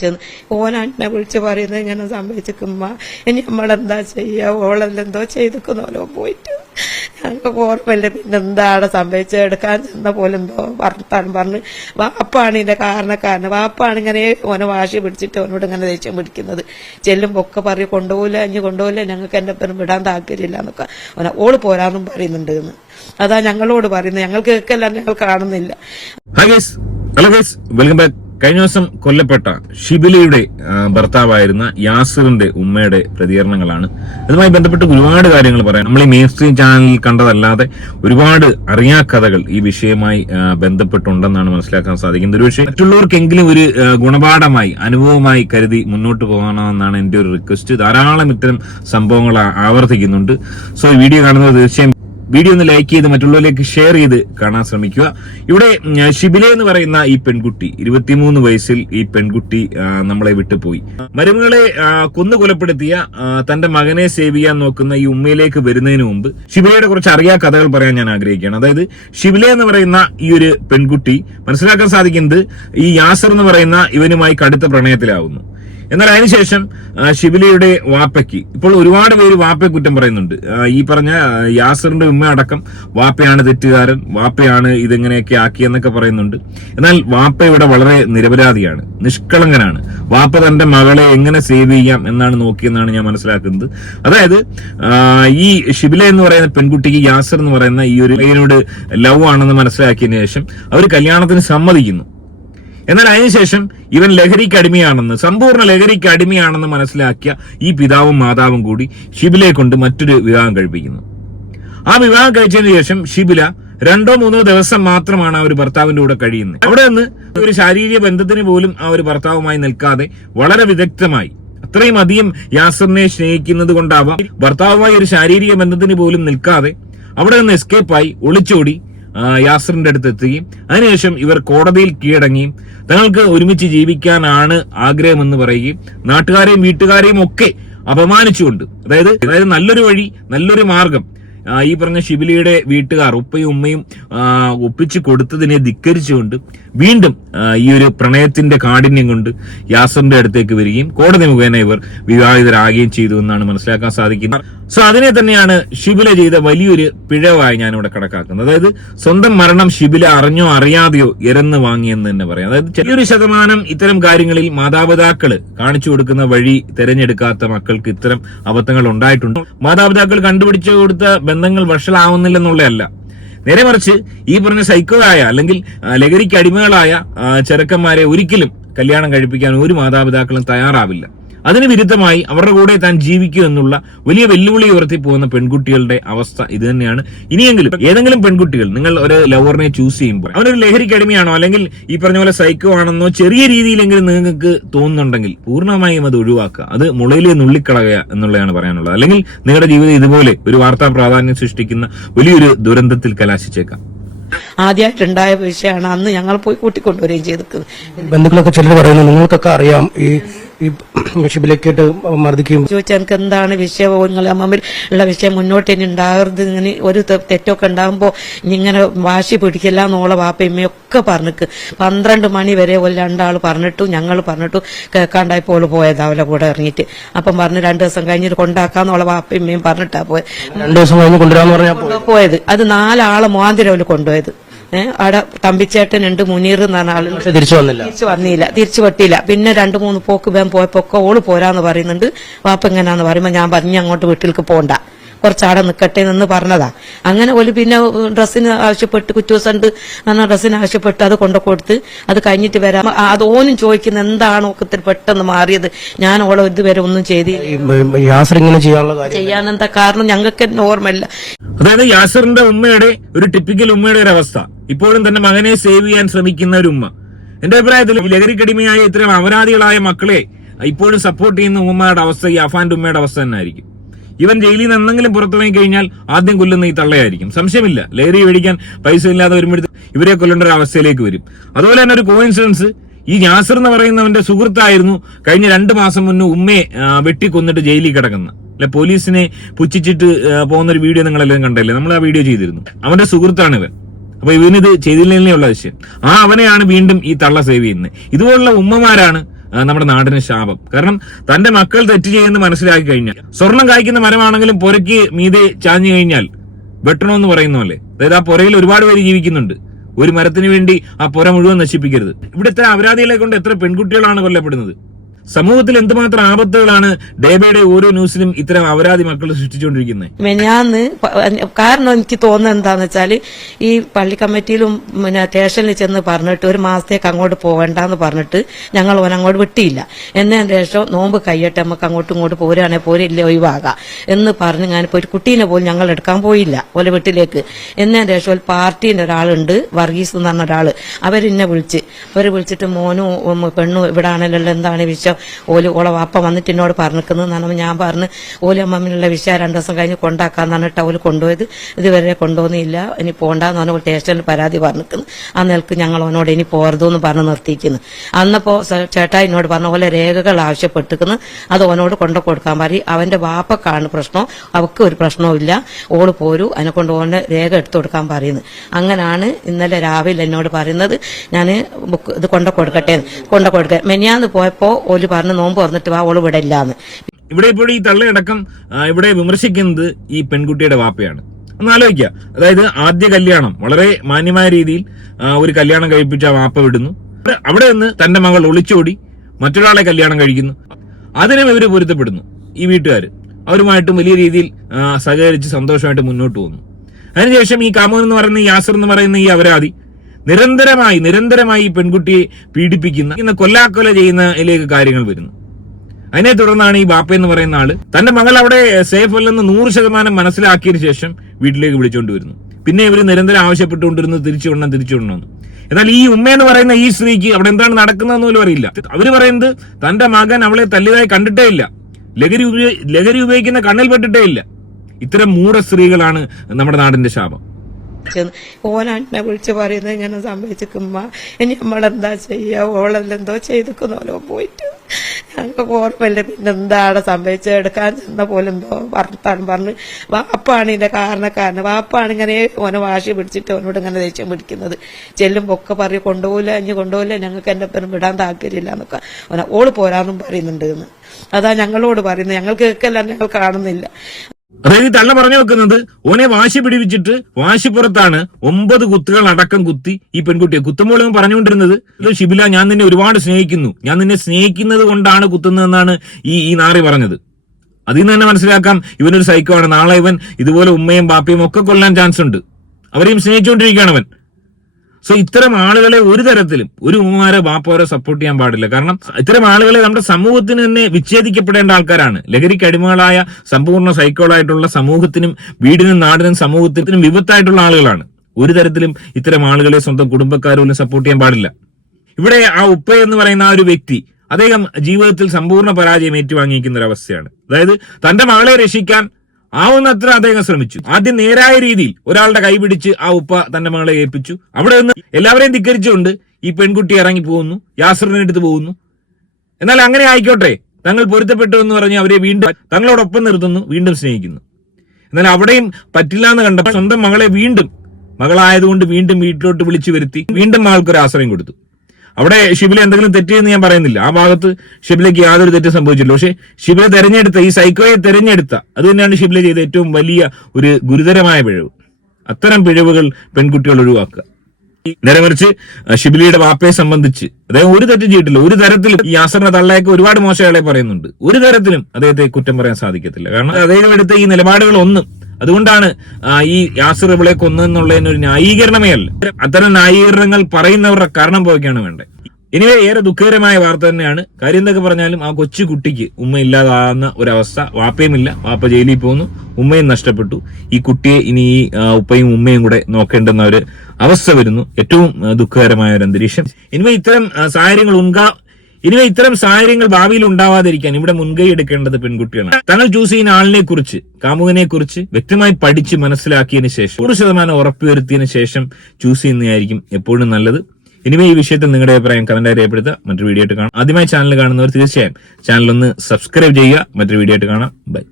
സംഭവിച്ചത് ഓനെന്നെ വിളിച്ച് പറയുന്നത് ഇങ്ങനെ സംഭവിച്ചിക്കുമ്മ ഇനി നമ്മളെന്താ ചെയ്യുക ഓളെന്തോ ചെയ്തിക്കുന്നോലോ പോയിട്ട്. ഞങ്ങൾക്ക് ഓർമ്മയില്ല പിന്നെ എന്താണ് സംഭവിച്ചത്. എടുക്കാൻ ചെന്ന പോലെ എന്തോ പറഞ്ഞു പറഞ്ഞ് വാപ്പാണ് ഇതിന്റെ കാരണക്കാരന് വാപ്പാണ് ഇങ്ങനെ ഓനെ വാശി പിടിച്ചിട്ട് ഓനോട് ഇങ്ങനെ ദേഷ്യം പിടിക്കുന്നത്. ചെല്ലുമ്പോ ഒക്കെ പറയും കൊണ്ടുപോകില്ല അഞ്ഞ് കൊണ്ടുപോകില്ല ഞങ്ങൾക്ക് എന്റെ പേരും വിടാൻ താല്പര്യമില്ല എന്നൊക്കെ. ഓനെ ഓൾ പോരാന്നും പറയുന്നുണ്ട് എന്ന്. അതാ ഞങ്ങളോട് പറയുന്നത്. ഞങ്ങൾ കേൾക്കല്ല ഞങ്ങൾ കാണുന്നില്ല. വെൽക്കം ബാക്ക് കഴിഞ്ഞ ദിവസം കൊല്ലപ്പെട്ട ഷിബിലയുടെ ഭർത്താവായിരുന്ന യാസിറിന്റെ ഉമ്മയുടെ പ്രതികരണങ്ങളാണ്. അതുമായി ബന്ധപ്പെട്ട് ഒരുപാട് കാര്യങ്ങൾ പറയാം. നമ്മൾ ഈ മെയിൻ സ്ട്രീം ചാനലിൽ കണ്ടതല്ലാതെ ഒരുപാട് അറിയാ കഥകൾ ഈ വിഷയമായി ബന്ധപ്പെട്ടുണ്ടെന്നാണ് മനസ്സിലാക്കാൻ സാധിക്കുന്നത്. ഒരുപക്ഷെ മറ്റുള്ളവർക്കെങ്കിലും ഒരു ഗുണപാഠമായി അനുഭവമായി കരുതി മുന്നോട്ട് പോകണമെന്നാണ് എന്റെ ഒരു റിക്വസ്റ്റ് ധാരാളം ഇത്തരം സംഭവങ്ങൾ ആവർത്തിക്കുന്നുണ്ട്. സോ വീഡിയോ കാണുന്നത് തീർച്ചയായും വീഡിയോ ഒന്ന് ലൈക്ക് ചെയ്ത് മറ്റുള്ളവരിലേക്ക് ഷെയർ ചെയ്ത് കാണാൻ ശ്രമിക്കുക. ഇവിടെ ഷിബിലെ എന്ന് പറയുന്ന ഈ പെൺകുട്ടി ഇരുപത്തിമൂന്ന് വയസ്സിൽ ഈ പെൺകുട്ടി നമ്മളെ വിട്ടുപോയി മരുമകളെ കൊന്നു കൊലപ്പെടുത്തിയ തന്റെ മകനെ സേവ് ചെയ്യാൻ നോക്കുന്ന ഈ ഉമ്മയിലേക്ക് വരുന്നതിന് മുമ്പ് ഷിബിലയുടെ കുറച്ച് അറിയാ കഥകൾ പറയാൻ ഞാൻ ആഗ്രഹിക്കുകയാണ്. അതായത് ഷിബില എന്ന് പറയുന്ന ഈ ഒരു പെൺകുട്ടി മനസ്സിലാക്കാൻ സാധിക്കുന്നത് ഈ യാസർ എന്ന് പറയുന്ന ഇവനുമായി കടുത്ത പ്രണയത്തിലാവുന്നു. എന്നാൽ അതിനുശേഷം ഷിബിലയുടെ വാപ്പയ്ക്ക്. ഇപ്പോൾ ഒരുപാട് പേര് വാപ്പയെ കുറ്റം പറയുന്നുണ്ട്. ഈ പറഞ്ഞ യാസറിന്റെ ഉമ്മ അടക്കം വാപ്പയാണ് തെറ്റുകാരൻ വാപ്പയാണ് ഇതെങ്ങനെയൊക്കെ ആക്കിയെന്നൊക്കെ പറയുന്നുണ്ട്. എന്നാൽ വാപ്പ ഇവിടെ വളരെ നിരപരാധിയാണ് നിഷ്കളങ്കനാണ്. വാപ്പ തന്റെ മകളെ എങ്ങനെ സേവ് ചെയ്യാം എന്നാണ് നോക്കിയെന്നാണ് ഞാൻ മനസ്സിലാക്കുന്നത്. അതായത് ഈ ഷിബില എന്ന് പറയുന്ന പെൺകുട്ടിക്ക് യാസർ എന്ന് പറയുന്ന ഈ ഒരു ലവ് ആണെന്ന് മനസ്സിലാക്കിയതിനു ശേഷം അവർ കല്യാണത്തിന് സമ്മതിക്കുന്നു. എന്നാൽ അതിനുശേഷം ഇവൻ ലഹരിക്ക് അടിമയാണെന്ന് സമ്പൂർണ ലഹരിക്ക് അടിമയാണെന്ന് മനസ്സിലാക്കിയ ഈ പിതാവും മാതാവും കൂടി ഷിബിലയെ കൊണ്ട് മറ്റൊരു വിവാഹം കഴിപ്പിക്കുന്നു. ആ വിവാഹം കഴിച്ചതിന് ശേഷം ഷിബില രണ്ടോ മൂന്നോ ദിവസം മാത്രമാണ് ആ ഒരു ഭർത്താവിന്റെ കൂടെ കഴിയുന്നത്. അവിടെ നിന്ന് ഒരു ശാരീരിക ബന്ധത്തിന് പോലും ആ ഒരു ഭർത്താവുമായി നിൽക്കാതെ വളരെ വിദഗ്ധമായി അത്രയും അധികം യാസറിനെ സ്നേഹിക്കുന്നത് കൊണ്ടാവാം ഭർത്താവുമായി ഒരു ശാരീരിക ബന്ധത്തിന് പോലും നിൽക്കാതെ അവിടെ നിന്ന് എസ്കേപ്പായി ഒളിച്ചോടി യാസറിന്റെ അടുത്ത് എത്തുകയും അതിനുശേഷം ഇവർ കോടതിയിൽ കീഴടങ്ങി. തങ്ങൾക്ക് ഒരുമിച്ച് ജീവിക്കാനാണ് ആഗ്രഹമെന്ന് പറയുകയും നാട്ടുകാരെയും വീട്ടുകാരെയും ഒക്കെ അപമാനിച്ചുകൊണ്ട്. അതായത് അതായത് നല്ലൊരു വഴി നല്ലൊരു മാർഗം. ഈ പറഞ്ഞ ശിബിലിയുടെ വീട്ടുകാർ ഉപ്പയും ഉമ്മയും ഒപ്പിച്ച് കൊടുത്തതിനെ ധിക്കരിച്ചുകൊണ്ട് വീണ്ടും ഈ ഒരു പ്രണയത്തിന്റെ കാഠിന്യം കൊണ്ട് യാസറിന്റെ അടുത്തേക്ക് വരികയും കോടതി മുഖേന ഇവർ വിവാഹിതരാകുകയും ചെയ്തു എന്നാണ് മനസ്സിലാക്കാൻ സാധിക്കുന്നത്. സോ അതിനെ തന്നെയാണ് ഷിബില ചെയ്ത വലിയൊരു പിഴവായി ഞാൻ ഇവിടെ കണക്കാക്കുന്നത്. അതായത് സ്വന്തം മരണം ഷിബില അറിഞ്ഞോ അറിയാതെയോ ഇരന്ന് വാങ്ങിയെന്ന് തന്നെ പറയാം. അതായത് ചെറിയൊരു ശതമാനം ഇത്തരം കാര്യങ്ങളിൽ മാതാപിതാക്കൾ കാണിച്ചു കൊടുക്കുന്ന വഴി തിരഞ്ഞെടുക്കാത്ത മക്കൾക്ക് ഇത്തരം അബദ്ധങ്ങൾ ഉണ്ടായിട്ടുണ്ട്. മാതാപിതാക്കൾ കണ്ടുപിടിച്ചു കൊടുത്ത ബന്ധങ്ങൾ വഷളാവുന്നില്ലെന്നുള്ളതല്ല. നേരെ മറിച്ച് ഈ പറഞ്ഞ സൈക്കോ ആയ അല്ലെങ്കിൽ ലഹരിക്ക് അടിമകളായ ചെറുക്കന്മാരെ ഒരിക്കലും കല്യാണം കഴിപ്പിക്കാൻ ഒരു മാതാപിതാക്കളും തയ്യാറാവില്ല. അതിന് വിരുദ്ധമായി അവരുടെ കൂടെ താൻ ജീവിക്കൂ എന്നുള്ള വലിയ വെല്ലുവിളി ഉയർത്തി പോകുന്ന പെൺകുട്ടികളുടെ അവസ്ഥ ഇത് തന്നെയാണ്. ഇനിയെങ്കിലും ഏതെങ്കിലും പെൺകുട്ടികൾ നിങ്ങൾ ഒരു ലവറിനെ ചൂസ് ചെയ്യുമ്പോൾ അവനൊരു ലഹരി അടിമയാണോ അല്ലെങ്കിൽ ഈ പറഞ്ഞ പോലെ സൈക്കോ ആണെന്നോ ചെറിയ രീതിയിലെങ്കിലും നിങ്ങൾക്ക് തോന്നുന്നുണ്ടെങ്കിൽ പൂർണമായും അത് ഒഴിവാക്കുക. അത് മുളയിലെ നുള്ളിക്കളയുക എന്നുള്ളതാണ് പറയാനുള്ളത്. അല്ലെങ്കിൽ നിങ്ങളുടെ ജീവിതം ഇതുപോലെ ഒരു വാർത്താ പ്രാധാന്യം സൃഷ്ടിക്കുന്ന വലിയൊരു ദുരന്തത്തിൽ കലാശിച്ചേക്കാം. ആദ്യമായിട്ടുണ്ടായ വിഷയമാണ് അന്ന് ഞങ്ങൾ പോയി കൂട്ടിക്കൊണ്ടുവരികയും ചെയ്തിരിക്കുന്നത് ബന്ധുക്കളൊക്കെ ചിലർ പറയുന്നു നിങ്ങൾക്കൊക്കെ അറിയാം ഈ ഈ ഷിബിലേക്കിട്ട് മർദ്ദിക്കുകയും ചോദിച്ചാൽ എനിക്ക് എന്താണ് വിഷയം നിങ്ങളെ അമ്മമ്മിൽ ഉള്ള വിഷയം മുന്നോട്ട് ഇനി ഉണ്ടാകരുത്. ഇങ്ങനെ ഒരു തെറ്റൊക്കെ ഉണ്ടാകുമ്പോൾ ഇങ്ങനെ വാശി പിടിക്കില്ല എന്നുള്ള വാപ്പയമ്മയൊക്കെ പറഞ്ഞിക്ക്. പന്ത്രണ്ട് മണി വരെ ഒരു രണ്ടാൾ പറഞ്ഞിട്ടു ഞങ്ങൾ പറഞ്ഞിട്ടു കേൾക്കാണ്ടായപ്പോൾ ഓൾ പോയത് അവളെ കൂടെ ഇറങ്ങിയിട്ട്. അപ്പം പറഞ്ഞ് രണ്ടു ദിവസം കഴിഞ്ഞിട്ട് കൊണ്ടാക്കാന്നുള്ള വാപ്പയമ്മയും പറഞ്ഞിട്ടാ പോയത് രണ്ടു ദിവസം കഴിഞ്ഞ് കൊണ്ടുവരാന്ന് പറഞ്ഞാൽ പോയത് അത് നാലാളെ മോന്തിരവൽ കൊണ്ടുപോയത്. അവിടെ തമ്പിച്ചേട്ടൻ ഉണ്ട് മുനീർ എന്ന് പറഞ്ഞ ആൾ. തിരിച്ചു വന്നില്ല. തിരിച്ചു വന്നില്ല തിരിച്ചു വെട്ടിയില്ല പിന്നെ രണ്ട് മൂന്ന് പോക്ക് വേം പോയപ്പോ ഒക്കെ ഓൾ പോരാന്ന് പറയുന്നുണ്ട്. വാപ്പ എങ്ങനെയാന്ന് പറയുമ്പോ ഞാൻ പറഞ്ഞു അങ്ങോട്ട് വീട്ടിലേക്ക് പോണ്ട. കുറച്ചാടെ നിക്കട്ടെ എന്ന് പറഞ്ഞതാ. അങ്ങനെ ഒരു പിന്നെ ഡ്രസ്സിന് ആവശ്യപ്പെട്ട് കുറ്റൂസുണ്ട് എന്ന ഡ്രസ്സിന് ആവശ്യപ്പെട്ട് അത് കൊണ്ടു കൊടുത്ത് അത് കഴിഞ്ഞിട്ട് വരാം. അത് ഓനും ചോദിക്കുന്ന എന്താണ് ഒക്കത്തിൽ പെട്ടെന്ന് മാറിയത്? ഞാൻ ഓളെ ഇതുവരെ ഒന്നും ചെയ്തില്ല. യാസർ ഇങ്ങനെ ചെയ്യാനുള്ള കാര്യം ചെയ്യാനെന്താ കാരണം? ഞങ്ങൾക്ക് ഓർമ്മയില്ല. അതായത് യാസറിന്റെ ഉമ്മയുടെ ഒരു ടിപ്പിക്കൽ ഉമ്മയുടെ ഒരു അവസ്ഥ. ഇപ്പോഴും തന്റെ മകനെ സേവ് ചെയ്യാൻ ശ്രമിക്കുന്ന ഒരു ഉമ്മ. എന്റെ അഭിപ്രായത്തിൽ ലഹരിക്കടിമയായ ഇത്തരം അപരാധികളായ മക്കളെ ഇപ്പോഴും സപ്പോർട്ട് ചെയ്യുന്ന ഉമ്മയുടെ അവസ്ഥ ഈ അഫാന്റെ ഉമ്മയുടെ അവസ്ഥ തന്നെ ആയിരിക്കും ഇവൻ ജയിലിൽ നിന്ന് എന്തെങ്കിലും പുറത്തിറങ്ങി കഴിഞ്ഞാൽ ആദ്യം കൊല്ലുന്ന ഈ തള്ളയായിരിക്കും. സംശയമില്ല. ലഹരി മേടിക്കാൻ പൈസ ഇല്ലാതെ വരുമ്പോഴത്തെ ഇവരെ കൊല്ലേണ്ട ഒരു അവസ്ഥയിലേക്ക് വരും. അതുപോലെ തന്നെ ഒരു കോയിൻസിഡൻസ് ഈ യാസർ എന്ന് പറയുന്നവന്റെ സുഹൃത്തായിരുന്നു കഴിഞ്ഞ രണ്ട് മാസം മുന്നേ ഉമ്മയെ വെട്ടിക്കൊന്നിട്ട് ജയിലിൽ കിടക്കുന്ന അല്ലെ പോലീസിനെ പുച്ഛിച്ചിട്ട് പോകുന്ന ഒരു വീഡിയോ നിങ്ങളെല്ലാം കണ്ടല്ലേ? നമ്മൾ ആ വീഡിയോ ചെയ്തിരുന്നു. അവന്റെ സുഹൃത്താണ് ഇവൻ. അപ്പൊ ഇവനിത് ചെയ്തില്ലെന്നുള്ള വിഷയം ആ അവനെയാണ് വീണ്ടും ഈ തള്ള സേവ് ചെയ്യുന്നത്. ഇതുപോലുള്ള ഉമ്മമാരാണ് നമ്മുടെ നാടിന് ശാപം. കാരണം തന്റെ മക്കൾ തെറ്റ് ചെയ്യുന്ന മനസ്സിലാക്കി കഴിഞ്ഞാൽ സ്വർണം കായ്ക്കുന്ന മരമാണെങ്കിലും പുരയ്ക്ക് മീതെ ചാഞ്ഞു കഴിഞ്ഞാൽ വെട്ടണമെന്ന് പറയുന്ന പോലെ. അതായത് ആ പുരയിൽ ഒരുപാട് പേര് ജീവിക്കുന്നുണ്ട്. ഒരു മരത്തിന് വേണ്ടി ആ പുര മുഴുവൻ നശിപ്പിക്കരുത്. ഇവിടുത്തെ അപരാധികളെ കൊണ്ട് എത്ര പെൺകുട്ടികളാണ് കൊല്ലപ്പെടുന്നത്? സമൂഹത്തിൽ എന്തുമാത്രം ആപത്തുകളാണ് ഡേ ഓരോ ന്യൂസിലും ഇത്തരം അപരാധി മക്കൾ സൃഷ്ടിച്ചുകൊണ്ടിരിക്കുന്നത്? ഞാൻ കാരണം എനിക്ക് തോന്നുന്നത് എന്താന്ന് വെച്ചാൽ ഈ പള്ളി കമ്മിറ്റിയിലും പിന്നെ സ്റ്റേഷനിൽ ചെന്ന് പറഞ്ഞിട്ട് ഒരു മാസത്തേക്ക് അങ്ങോട്ട് പോകണ്ടെന്ന് പറഞ്ഞിട്ട് ഞങ്ങൾ ഓനങ്ങോട്ട് വിട്ടിയില്ല. എന്നതിന് ശേഷം നോമ്പ് കയ്യട്ടെ നമുക്ക് അങ്ങോട്ടും ഇങ്ങോട്ട് പോരുകയാണെങ്കിൽ പോരില്ല ഒഴിവാകാം എന്ന് പറഞ്ഞ് ഞാനിപ്പോ ഒരു കുട്ടീനെ പോലും ഞങ്ങൾ എടുക്കാൻ പോയില്ല ഓലെ വീട്ടിലേക്ക്. എന്നതിന് ശേഷം ഒരു പാർട്ടീന്റെ ഒരാളുണ്ട് വർഗീസ് എന്ന് പറഞ്ഞ ഒരാൾ. അവരെന്നെ വിളിച്ച് അവർ വിളിച്ചിട്ട് മോനും പെണ്ണും ഇവിടെ ആണല്ലോ എന്താണ് വിഷയം? ഓൽ ഓളെ വാപ്പ വന്നിട്ട് എന്നോട് പറഞ്ഞിരിക്കുന്നത് എന്നാണ്. ഞാൻ പറഞ്ഞ് ഓൽ അമ്മമ്മിനുള്ള വിഷയം രണ്ടു ദിവസം കഴിഞ്ഞ് കൊണ്ടാക്കാന്നാണ് ഓൽ കൊണ്ടുപോയത്. ഇതുവരെ കൊണ്ടുപോകുന്നില്ല. ഇനി പോണ്ടെന്ന് പറഞ്ഞ സ്റ്റേഷനിൽ പരാതി പറഞ്ഞിരിക്കുന്നു. ആ നിലയ്ക്ക് ഞങ്ങൾ അവനോട് ഇനി പോകരുതെന്ന് പറഞ്ഞ് നിർത്തിയിരിക്കുന്നു. അന്നപ്പോ ചേട്ടാ എന്നോട് പറഞ്ഞ പോലെ രേഖകൾ ആവശ്യപ്പെട്ടിരിക്കുന്നു. അത് അവനോട് കൊണ്ടു കൊടുക്കാൻ പറയും അവന്റെ വാപ്പക്കാണ് പ്രശ്നം. അവക്ക് ഒരു പ്രശ്നവും ഇല്ല. ഓൾ പോരൂ. അതിനെ കൊണ്ട് ഓന്റെ രേഖ എടുത്തു കൊടുക്കാൻ പറയുന്നു. അങ്ങനാണ് ഇന്നലെ രാവിലെ എന്നോട് പറയുന്നത്. ഞാൻ ബുക്ക് ഇത് കൊണ്ടു കൊടുക്കട്ടെ കൊണ്ടു കൊടുക്കട്ടെ മെനിയാന്ന് പോയപ്പോ ഓൽ പറഞ്ഞു നോമ്പ് തുറന്നിട്ട് വാ ഓൾ ഇവിടെ ഇല്ലാന്ന്. ഇവിടെ ഇപ്പോൾ ഈ തള്ളയടക്കം ഇവിടെ വിമർശിക്കുന്നത് ഈ പെൺകുട്ടിയുടെ വാപ്പയാണ്. ഒന്ന് ആലോചിക്കുക. അതായത് ആദ്യ കല്യാണം വളരെ മാന്യമായ രീതിയിൽ ഒരു കല്യാണം കഴിപ്പിച്ച വാപ്പ വിടുന്നു. അവിടെ- നിന്ന് തന്റെ മകൾ ഒളിച്ചോടി മറ്റൊരാളെ കല്യാണം കഴിക്കുന്നു. അതിനും ഇവർ പൊരുത്തപ്പെടുന്നു ഈ വീട്ടുകാർ അവരുമായിട്ടും വലിയ രീതിയിൽ സഹകരിച്ച് സന്തോഷമായിട്ട് മുന്നോട്ട് പോകുന്നു. അതിനുശേഷം ഈ കാമൻ എന്ന് പറയുന്ന യാസർ എന്ന് പറയുന്ന ഈ അപരാധി നിരന്തരമായി നിരന്തരമായി ഈ പെൺകുട്ടിയെ പീഡിപ്പിക്കുന്ന ഇന്ന് കൊല്ലാക്കൊല ചെയ്യുന്നതിലേക്ക് കാര്യങ്ങൾ വരുന്നു. അതിനെ തുടർന്നാണ് ഈ ബാപ്പ എന്ന് പറയുന്ന ആൾ തന്റെ മകൾ അവിടെ സേഫ് അല്ലെന്ന് നൂറ് ശതമാനം മനസ്സിലാക്കിയതിനു ശേഷം വീട്ടിലേക്ക് വിളിച്ചുകൊണ്ട് വരുന്നു. പിന്നെ ഇവർ നിരന്തരം ആവശ്യപ്പെട്ടുകൊണ്ടിരുന്നു തിരിച്ചു കൊണ്ടാൻ തിരിച്ചു കൊണ്ടുവന്നു എന്നാൽ ഈ ഉമ്മ എന്ന് പറയുന്ന ഈ സ്ത്രീക്ക് അവിടെ എന്താണ് നടക്കുന്നതെന്ന് പോലും അറിയില്ല. അവർ പറയുന്നത് തന്റെ മകൻ അവളെ തല്ലിയതായി കണ്ടിട്ടേ ഇല്ല. ലഹരി ലഹരി ഉപയോഗിക്കുന്ന കണ്ണിൽ പെട്ടിട്ടേ ഇല്ല. ഇത്തരം മൂഢ സ്ത്രീകളാണ് നമ്മുടെ നാടിന്റെ ശാപം. ചെന്ന് ഓനെന്നെ വിളിച്ച് പറയുന്നത് ഇങ്ങനെ സംഭവിച്ചിക്കുമ്മ ഇനി നമ്മളെന്താ ചെയ്യാ? ഓളെന്തോ ചെയ്തിക്കുന്നോലോ പോയിട്ട്. ഞങ്ങൾക്ക് ഓർമ്മയില്ല പിന്നെ എന്താണ് സംഭവിച്ചത്. എടുക്കാൻ ചെന്ന പോലും എന്തോ വർത്താനം പറഞ്ഞ് വാപ്പാണ് ഇതിന്റെ കാരണക്കാരന്. വാപ്പാണ് ഇങ്ങനെ ഓനെ വാശി പിടിച്ചിട്ട് ഓനോട് ഇങ്ങനെ ദേഷ്യം പിടിക്കുന്നത്. ചെല്ലുമ്പോ ഒക്കെ പറയും കൊണ്ടുപോകില്ല ഇനി കൊണ്ടുപോകില്ല ഞങ്ങൾക്ക് എന്റെ പേരും വിടാൻ താല്പര്യമില്ല എന്നൊക്കെ. ഓനെ ഓൾ പോരാന്നും പറയുന്നുണ്ട് എന്ന്. അതാ ഞങ്ങളോട് പറയുന്നത്. ഞങ്ങൾ കേൾക്കല്ല ഞങ്ങൾ കാണുന്നില്ല. അതായത് തള്ള പറഞ്ഞു വെക്കുന്നത് ഓനെ വാശി പിടിപ്പിച്ചിട്ട് വാശിപ്പുറത്താണ് ഒമ്പത് കുത്തുകൾ അടക്കം കുത്തി ഈ പെൺകുട്ടിയെ. കുത്തുമ്പോൾ പറഞ്ഞുകൊണ്ടിരുന്നത് "ഇത് ഷിബില ഞാൻ നിന്നെ ഒരുപാട് സ്നേഹിക്കുന്നു. ഞാൻ നിന്നെ സ്നേഹിക്കുന്നത് കൊണ്ടാണ് കുത്തുന്നതെന്നാണ് ഈ ഈ നാറി പറഞ്ഞത്. അതിൽ നിന്ന് തന്നെ മനസ്സിലാക്കാം ഇവനൊരു സൈക്കോ ആണ്. നാളെ ഇവൻ ഇതുപോലെ ഉമ്മയും ബാപ്പയും ഒക്കെ കൊല്ലാൻ ചാൻസ് ഉണ്ട്. അവരെയും സ്നേഹിച്ചുകൊണ്ടിരിക്കുകയാണ് അവൻ. സോ ഇത്തരം ആളുകളെ ഒരു തരത്തിലും ഒരു ഉമ്മമാരോ ബാപ്പോരോ സപ്പോർട്ട് ചെയ്യാൻ പാടില്ല. കാരണം ഇത്തരം ആളുകളെ നമ്മുടെ സമൂഹത്തിന് തന്നെ വിച്ഛേദിക്കപ്പെടേണ്ട ആൾക്കാരാണ്. ലഹരിക്ക് അടിമകളായ സമ്പൂർണ സൈക്കോളായിട്ടുള്ള സമൂഹത്തിനും വീടിനും നാടിനും സമൂഹത്തിനും വിപത്തായിട്ടുള്ള ആളുകളാണ്. ഒരു തരത്തിലും ഇത്തരം ആളുകളെ സ്വന്തം കുടുംബക്കാരോലും സപ്പോർട്ട് ചെയ്യാൻ പാടില്ല. ഇവിടെ ആ ഉപ്പ എന്ന് പറയുന്ന ആ ഒരു വ്യക്തി അദ്ദേഹം ജീവിതത്തിൽ സമ്പൂർണ പരാജയം ഏറ്റുവാങ്ങിയിരിക്കുന്ന ഒരു അവസ്ഥയാണ്. അതായത് തന്റെ മകളെ രക്ഷിക്കാൻ ആവുന്നത്ര അദ്ദേഹം ശ്രമിച്ചു. ആദ്യം നേരായ രീതിയിൽ ഒരാളുടെ കൈ പിടിച്ച് ആ ഉപ്പ തന്റെ മകളെ ഏൽപ്പിച്ചു. അവിടെ നിന്ന് എല്ലാവരെയും ധിക്കരിച്ചുകൊണ്ട് ഈ പെൺകുട്ടി ഇറങ്ങി പോകുന്നു. യാസറിനെ പോകുന്നു. എന്നാൽ അങ്ങനെ ആയിക്കോട്ടെ. തങ്ങൾ പൊരുത്തപ്പെട്ടു എന്ന് പറഞ്ഞ് അവരെ വീണ്ടും തങ്ങളോടൊപ്പം നിർത്തുന്നു വീണ്ടും സ്നേഹിക്കുന്നു. എന്നാൽ അവിടെയും പറ്റില്ല എന്ന് കണ്ടപ്പോൾ സ്വന്തം മകളെ വീണ്ടും മകളായതുകൊണ്ട് വീണ്ടും വീട്ടിലോട്ട് വിളിച്ചു വരുത്തി വീണ്ടും ആൾക്കൊരു ആശ്രയം കൊടുത്തു. അവിടെ ഷിബില എന്തെങ്കിലും തെറ്റിയെന്ന് ഞാൻ പറയുന്നില്ല. ആ ഭാഗത്ത് ഷിബിലയ്ക്ക് യാതൊരു തെറ്റും സംഭവിച്ചില്ല പക്ഷേ ഷിബില തെരഞ്ഞെടുത്ത ഈ സൈക്കോയെ തെരഞ്ഞെടുത്ത അത് തന്നെയാണ് ഷിബില ചെയ്ത ഏറ്റവും വലിയ ഒരു ഗുരുതരമായ പിഴവ്. അത്തരം പിഴവുകൾ പെൺകുട്ടികൾ ഒഴിവാക്കുക. നേരെ മറിച്ച് ഷിബിലിയുടെ വാപ്പയെ സംബന്ധിച്ച് അദ്ദേഹം ഒരു തെറ്റും ചെയ്തിട്ടില്ല. ഒരു തരത്തിലും ഈ യാസറിന്റെ തള്ളയൊക്കെ ഒരുപാട് മോശങ്ങളെ പറയുന്നുണ്ട്. ഒരു തരത്തിലും അദ്ദേഹത്തെ കുറ്റം പറയാൻ സാധിക്കത്തില്ല. കാരണം അദ്ദേഹം എടുത്ത ഈ നിലപാടുകൾ ഒന്നും അതുകൊണ്ടാണ് ഈ യാസിർ ഇവളെ കൊന്നെന്നുള്ളതിന് ഒരു ന്യായീകരണമേ അല്ല. അത്തരം ന്യായീകരണങ്ങൾ പറയുന്നവരുടെ കാരണം പോവുകയാണ് വേണ്ടത്. ഇനിവേ ഏറെ ദുഃഖകരമായ വാർത്ത തന്നെയാണ്. കാര്യം എന്തൊക്കെ പറഞ്ഞാലും ആ കൊച്ചു കുട്ടിക്ക് ഉമ്മ ഇല്ലാതാകുന്ന ഒരവസ്ഥ വാപ്പയുമില്ല. വാപ്പ ജയിലിൽ പോകുന്നു. ഉമ്മയും നഷ്ടപ്പെട്ടു. ഈ കുട്ടിയെ ഇനി ഈ ഉപ്പയും ഉമ്മയും കൂടെ നോക്കേണ്ടുന്ന ഒരു അവസ്ഥ വരുന്നു. ഏറ്റവും ദുഃഖകരമായ ഒരു അന്തരീക്ഷം. ഇനിമേ ഇത്തരം സാഹചര്യങ്ങൾ ഉണ്ടാ ഇനിവേ ഇത്തരം സാഹചര്യങ്ങൾ ഭാവിയിൽ ഉണ്ടാവാതിരിക്കാൻ ഇവിടെ മുൻകൈ എടുക്കേണ്ടത് പെൺകുട്ടിയാണ് തങ്ങൾ ചൂസ് ചെയ്യുന്ന ആളിനെ കുറിച്ച് കാമുകനെ കുറിച്ച് വ്യക്തമായി പഠിച്ച് മനസ്സിലാക്കിയതിന് ശേഷം നൂറ് ശതമാനം ഉറപ്പുവരുത്തിയതിനു ശേഷം ചൂസ് ചെയ്യുന്നതായിരിക്കും എപ്പോഴും നല്ലത്. ഇനിമേ ഈ വിഷയത്തിൽ നിങ്ങളുടെ അഭിപ്രായം കമന്റായി രേഖപ്പെടുത്തുക. മറ്റൊരു വീഡിയോ ആയിട്ട് കാണാം. ആദ്യമായി ചാനൽ കാണുന്നവർ തീർച്ചയായും ചാനൽ ഒന്ന് സബ്സ്ക്രൈബ് ചെയ്യുക. മറ്റൊരു വീഡിയോ ആയിട്ട് കാണാം. ബൈ